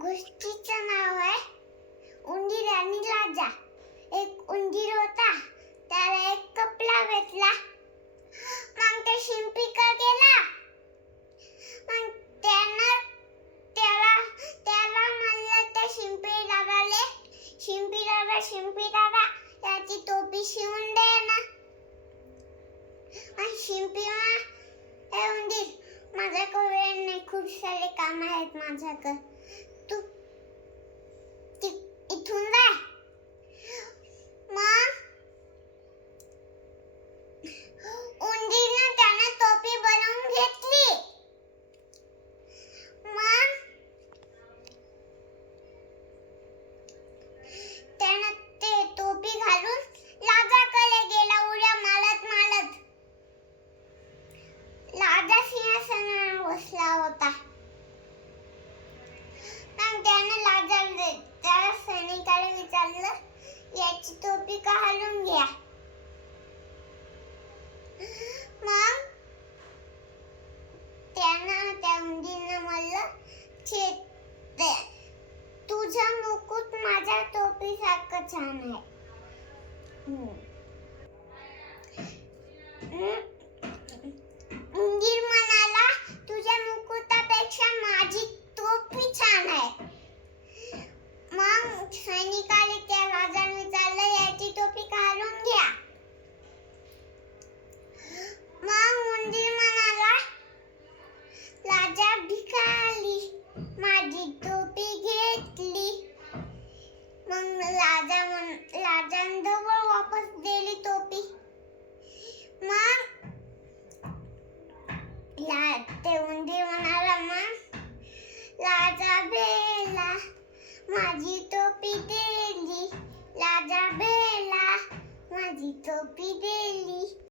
गोष्टीचं नाव आहे उंदीर आणि राजा. एक उंदीर होता, त्याला एक कपडा भेटला. मग ते शिंपीकडे गेला. मग त्याला म्हणलं त्या शिंपी दादा याची टोपी शिवून दे ना. मग शिंपी ए उंदीर, माझ्याकडे वेळ नाही, खूप सारे काम आहेत माझ्याकडे, तू इथून जा. मग उंदीरने त्याने टोपी बनवून घेतली. मग त्याने ते टोपी घालून राजाकडे गेला उड्या मारत मारत. राजा सिंहासनावर बसला होता. मग त्याने त्या सैनिकाला विचारलं, याची टोपी घालून घ्या. मग त्या उंदीरने म्हणलं, तुझा मुकुट माझ्या टोपीसारखं छान आहे. उंदीर म्हणाला, तुझ्या मुकुटापेक्षा माझी टोपी छान आहे. मग सैनिकाने त्या राजाला विचारलं, याची टोपी घालून घ्या. मग उंदीर म्हणाला, राजा भिकारी, माझी टोपी घेतली. मग राजाने डबल वापस दिली टोपी. मग ते उंदीर म्हणाला, मग राजा भेला, माझी टोपी दिली. राजा भेला, माझी टोपी दिली.